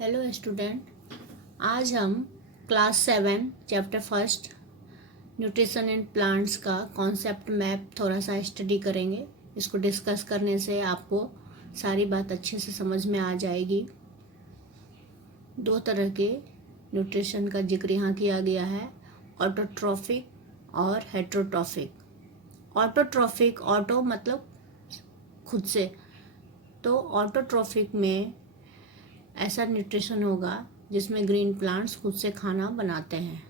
Hello student, आज हम class 7 chapter first nutrition in plants का कॉन्सेप्ट मैप थोड़ा सा स्टडी करेंगे। इसको डिस्कस करने से आपको सारी बात अच्छे से समझ में आ जाएगी। दो तरह के न्यूट्रिशन का जिक्र यहाँ किया गया है, ऑटोट्रॉफिक और हेट्रोट्रॉफिक। ऑटोट्रॉफिक, ऑटो मतलब खुद से, तो ऑटोट्रॉफिक में ऐसा न्यूट्रिशन होगा जिसमें ग्रीन प्लांट्स खुद से खाना बनाते हैं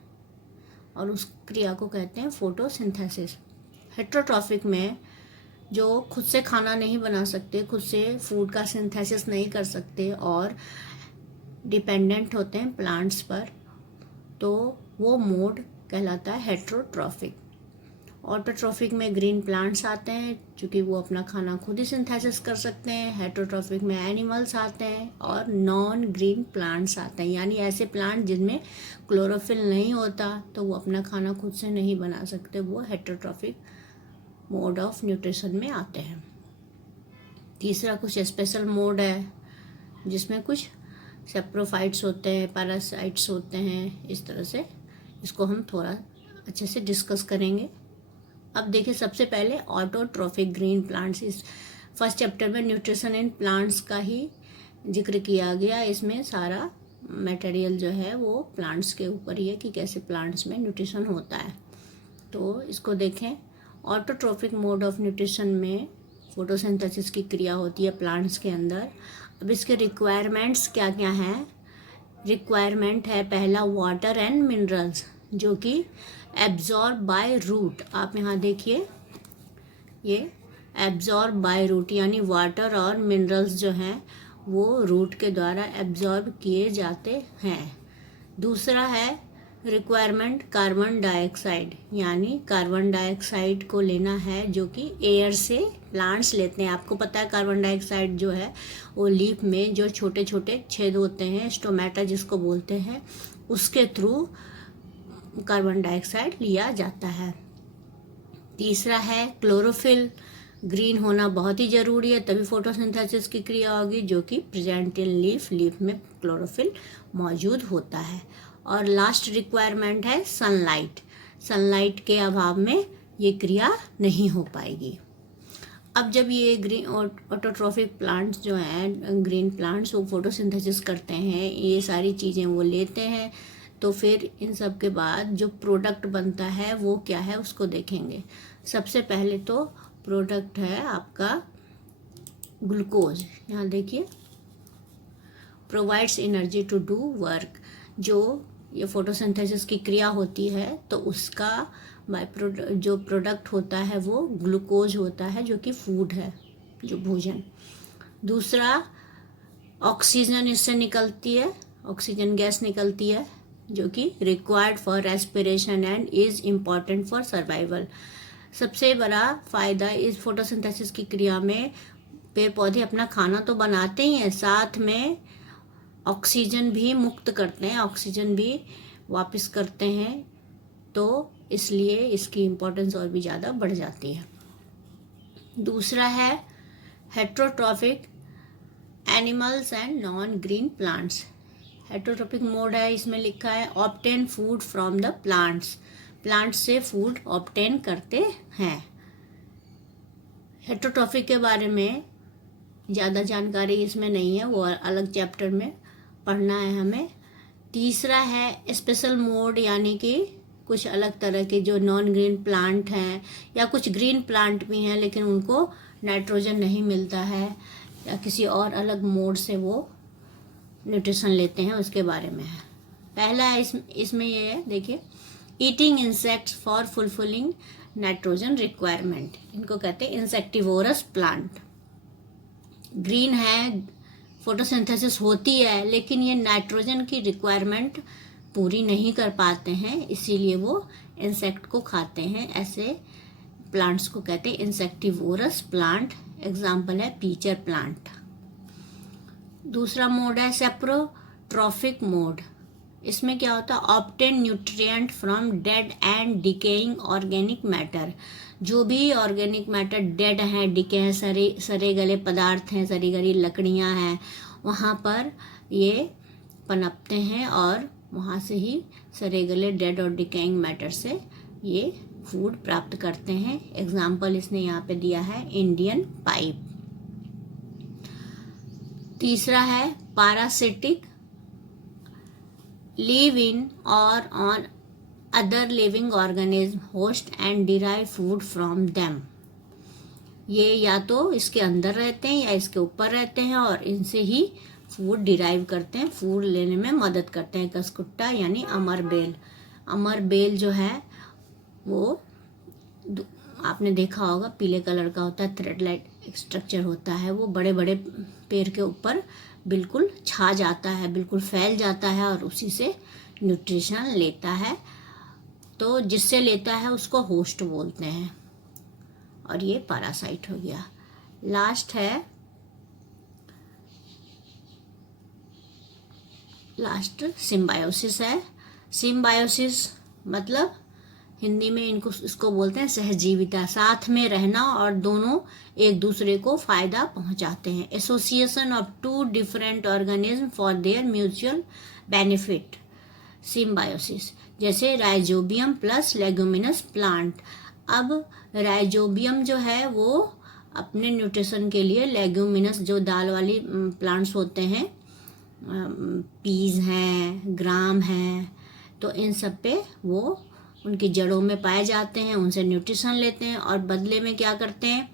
और उस क्रिया को कहते हैं फोटोसिंथेसिस। हेट्रोट्रॉफिक में जो खुद से खाना नहीं बना सकते, खुद से फूड का सिंथेसिस नहीं कर सकते और डिपेंडेंट होते हैं प्लांट्स पर, तो वो मोड कहलाता है हेट्रोट्रॉफिक। ऑटोट्रॉफिक में ग्रीन प्लांट्स आते हैं क्योंकि वो अपना खाना खुद ही सिंथेसिस कर सकते हैं। हेट्रोट्रॉफिक में एनिमल्स आते हैं और नॉन ग्रीन प्लांट्स आते हैं, यानी ऐसे प्लांट जिनमें क्लोरोफिल नहीं होता तो वो अपना खाना खुद से नहीं बना सकते, वो हेट्रोट्रॉफिक मोड ऑफ न्यूट्रिशन में आते हैं। तीसरा कुछ स्पेशल मोड है जिसमें कुछ सेप्रोफाइट्स होते हैं, पैरासाइट्स होते हैं। इस तरह से इसको हम थोड़ा अच्छे से डिस्कस करेंगे। अब देखिए, सबसे पहले ऑटोट्रॉफिक ग्रीन प्लांट्स। इस फर्स्ट चैप्टर में न्यूट्रिशन इन प्लांट्स का ही जिक्र किया गया। इसमें सारा मटेरियल जो है वो प्लांट्स के ऊपर ही है कि कैसे प्लांट्स में न्यूट्रिशन होता है। तो इसको देखें। ऑटोट्रॉफिक मोड ऑफ न्यूट्रिशन में फोटोसिंथेसिस की क्रिया होती है प्लांट्स के अंदर। अब इसके रिक्वायरमेंट्स क्या क्या हैं? रिक्वायरमेंट है पहला, वाटर एंड मिनरल्स, जो कि एब्जॉर्ब बाय रूट। आप यहाँ देखिए, ये एब्जॉर्ब बाय रूट यानी वाटर और मिनरल्स जो हैं वो रूट के द्वारा एब्जॉर्ब किए जाते हैं। दूसरा है रिक्वायरमेंट कार्बन डाइऑक्साइड, यानी कार्बन डाइऑक्साइड को लेना है जो कि एयर से प्लांट्स लेते हैं। आपको पता है कार्बन डाइऑक्साइड जो है वो लीफ में जो छोटे छोटे छेद होते हैं, स्टोमेटा जिसको बोलते हैं, उसके थ्रू कार्बन डाइऑक्साइड लिया जाता है। तीसरा है क्लोरोफिल। ग्रीन होना बहुत ही ज़रूरी है, तभी फोटोसिंथेसिस की क्रिया होगी, जो कि प्रेजेंट इन लीफ। लीफ में क्लोरोफिल मौजूद होता है। और लास्ट रिक्वायरमेंट है सनलाइट। सनलाइट के अभाव में ये क्रिया नहीं हो पाएगी। अब जब ये ग्रीन ऑटोट्रॉफिक प्लांट्स जो हैं, ग्रीन प्लांट्स, वो फोटोसिंथेसिस करते हैं, ये सारी चीज़ें वो लेते हैं, तो फिर इन सब के बाद जो प्रोडक्ट बनता है वो क्या है उसको देखेंगे। सबसे पहले तो प्रोडक्ट है आपका ग्लूकोज। यहाँ देखिए, provides energy to do work. जो ये फोटोसिंथेसिस की क्रिया होती है तो उसका जो प्रोडक्ट होता है वो ग्लूकोज होता है, जो कि फूड है, जो भोजन। दूसरा, ऑक्सीजन इससे निकलती है, ऑक्सीजन गैस निकलती है, जो कि required for respiration and is important for survival. सबसे बड़ा फ़ायदा इस फोटोसिंथेसिस की क्रिया में, पेड़ पौधे अपना खाना तो बनाते ही हैं, साथ में ऑक्सीजन भी मुक्त करते हैं, ऑक्सीजन भी वापस करते हैं, तो इसलिए इसकी इम्पोर्टेंस और भी ज़्यादा बढ़ जाती है। दूसरा है heterotrophic animals and non green plants. Heterotrophic mode है, इसमें लिखा है obtain food from the plants. Plants से फूड ऑब्टेन करते हैं। हेट्रोट्रॉफिक के बारे में ज़्यादा जानकारी इसमें नहीं है, वो अलग चैप्टर में पढ़ना है हमें। तीसरा है स्पेशल मोड, यानी कि कुछ अलग तरह के जो नॉन ग्रीन प्लांट हैं या कुछ ग्रीन प्लांट भी हैं लेकिन उनको नाइट्रोजन नहीं मिलता है या किसी और अलग मोड से वो न्यूट्रिशन लेते हैं, उसके बारे में है। पहला है इसमें ये है, देखिए, eating insects for fulfilling nitrogen requirement. इनको कहते हैं इंसेक्टिवोरस प्लांट। ग्रीन है, फोटोसिंथेसिस होती है, लेकिन ये नाइट्रोजन की रिक्वायरमेंट पूरी नहीं कर पाते हैं, इसीलिए वो इंसेक्ट को खाते हैं। ऐसे प्लांट्स को कहते हैं इंसेक्टिवोरस प्लांट। एग्जाम्पल है पीचर प्लांट। दूसरा मोड है सेप्रोट्रॉफिक मोड। इसमें क्या होता है? Obtain nutrient from dead and decaying organic matter. जो भी ऑर्गेनिक मैटर डेड हैं, डिके हैं, सरे गले पदार्थ हैं, सरी गली लकड़ियां हैं, वहाँ पर ये पनपते हैं और वहाँ से ही सड़े गले डेड और डिकेइंग मैटर से ये फूड प्राप्त करते हैं। एग्जाम्पल इसने यहाँ पे दिया है इंडियन पाइप। तीसरा है पैरासिटिक, लिव इन और on other living organism, host and derive food from them. ये या तो इसके अंदर रहते हैं या इसके ऊपर रहते हैं और इनसे ही फूड डिराइव करते हैं, फूड लेने में मदद करते हैं। कसकुट्टा यानी अमरबेल। अमरबेल जो है वो आपने देखा होगा पीले कलर का होता है, थ्रेड लाइक स्ट्रक्चर होता है। वो बड़े बड़े पेड़ के ऊपर बिल्कुल छा जाता है, बिल्कुल फैल जाता है और उसी से न्यूट्रिशन लेता है। तो जिससे लेता है उसको होस्ट बोलते हैं और ये पैरासाइट हो गया। लास्ट सिम्बायोसिस है। सिम्बायोसिस मतलब हिंदी में इसको बोलते हैं सहजीविता, साथ में रहना और दोनों एक दूसरे को फायदा पहुंचाते हैं। Association of two different organism for their mutual benefit, symbiosis. जैसे राइजोबियम प्लस लेगुमिनस प्लांट। अब राइजोबियम जो है वो अपने न्यूट्रिशन के लिए लेगुमिनस जो दाल वाली प्लांट्स होते हैं, पीज हैं, ग्राम हैं, तो इन सब पे वो उनकी जड़ों में पाए जाते हैं, उनसे न्यूट्रिशन लेते हैं और बदले में क्या करते हैं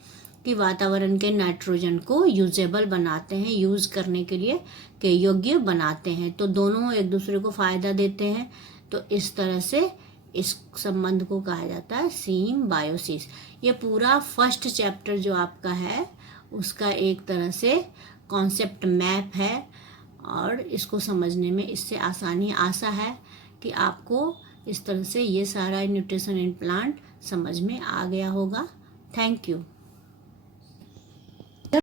कि वातावरण के नाइट्रोजन को यूजेबल बनाते हैं, यूज़ करने के लिए के योग्य बनाते हैं। तो दोनों एक दूसरे को फ़ायदा देते हैं। तो इस तरह से इस संबंध को कहा जाता है सिम्बायोसिस। ये पूरा फर्स्ट चैप्टर जो आपका है उसका एक तरह से कॉन्सेप्ट मैप है और इसको समझने में इससे आसानी आशा है कि आपको इस तरह से ये सारा न्यूट्रिशन इन प्लांट समझ में आ गया होगा। Thank you.